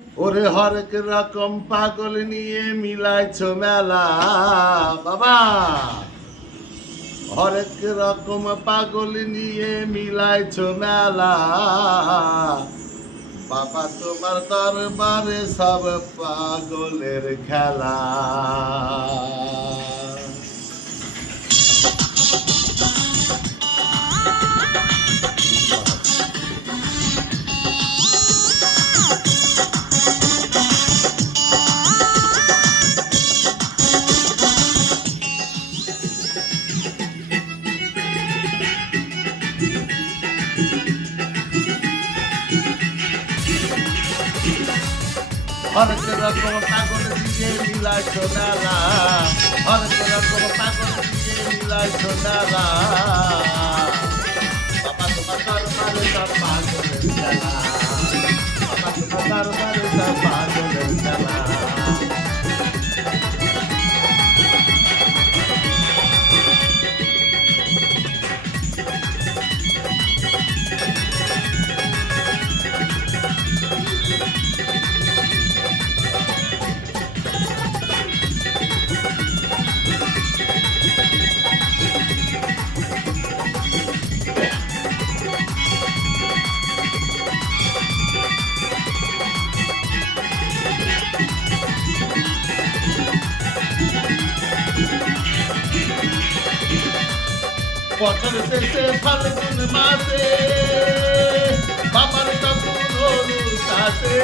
ওরে হরেক রকম পাগল নিয়ে মিলাইছো মেলা বাবা, হরেক রকম পাগল নিয়ে মিলাইছো মেলা বাবা, তোমার দরবারে সব পাগলের খেলা। হরেক রকম পাগল দিয়ে মিলাইছো মেলা, হরেক রকম পাগল দিয়ে মিলাইছো মেলা বাবা, তোমার দরবারে সব পাগলের খেলা, বাবা তোমার দরবারে সব পাগলের খেলা। বছর শেষে ফাল্গুন মাসে বাবার তখন হলুদ আসে,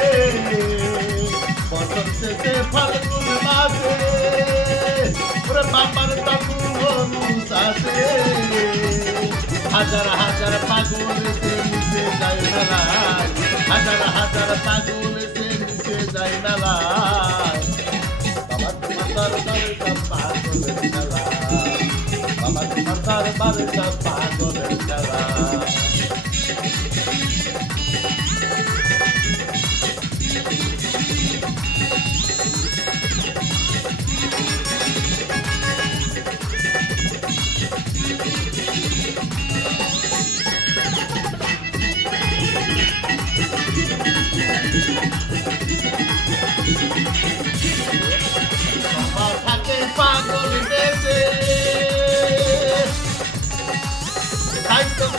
বছর শেষে ফাল্গুন মাসে ওরে বাবার তখন হলুদ আসে, হাজার হাজার পাগল এসে মিশে যায় মেলায়, হাজার হাজার পাগল এসে মিশে যায় মেলায় বাবা, তোমার দরবারে সব পাগলের খেলা, বাবা তোমার দরবারে সব পাগলের খেলা। বাবা থাকে পাগল দেশে,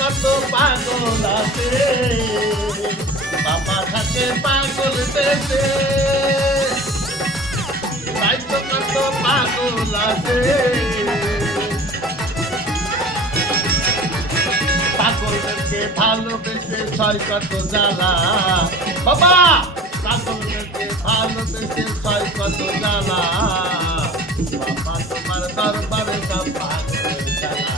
কত পাগল আছে, বাবা থাকে পাগল দেশে, কত পাগল আছে, পাগলদেরকে ভালোবেসে ছয় কত জ্বালা বাবা, পাগলদেরকে ভালোবেসে ছয় কত জ্বালা বাবা, তোমার দরবারে সব পাগলের খেলা।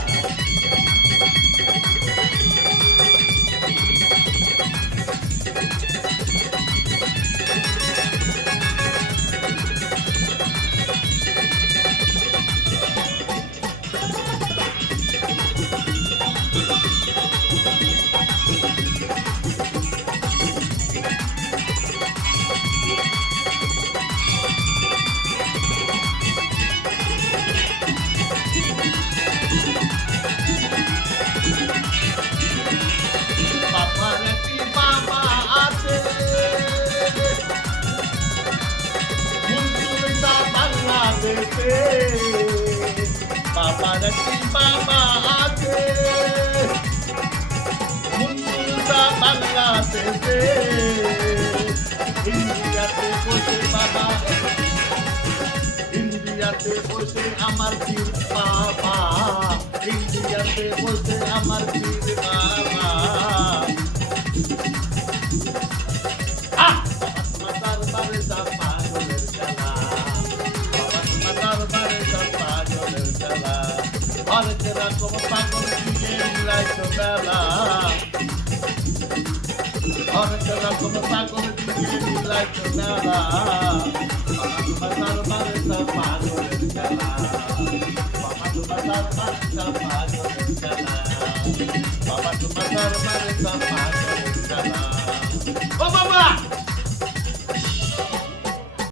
বাবার একটি বাবা আছে মুন্সা বাংলাদেশে, ইন্ডিয়াতে বসে বাবা, ইন্ডিয়াতে বসে আমার পীর বাবা, ইন্ডিয়াতে বসে আমার পীর বাবা, তোমার দরবারে সব পাগলের খেলা, বাবা তোমার দরবারে সব পাগলের খেলা, হরেক রকম পাগল দিয়ে মিলাইছো মেলা, হরেক রকম পাগল দিয়ে মিলাইছো মেলা, বাবা তোমার দরবারে সব পাগলের খেলা, বাবা তোমার দরবারে সব পাগলের খেলা, বাবা তোমার দরবারে সব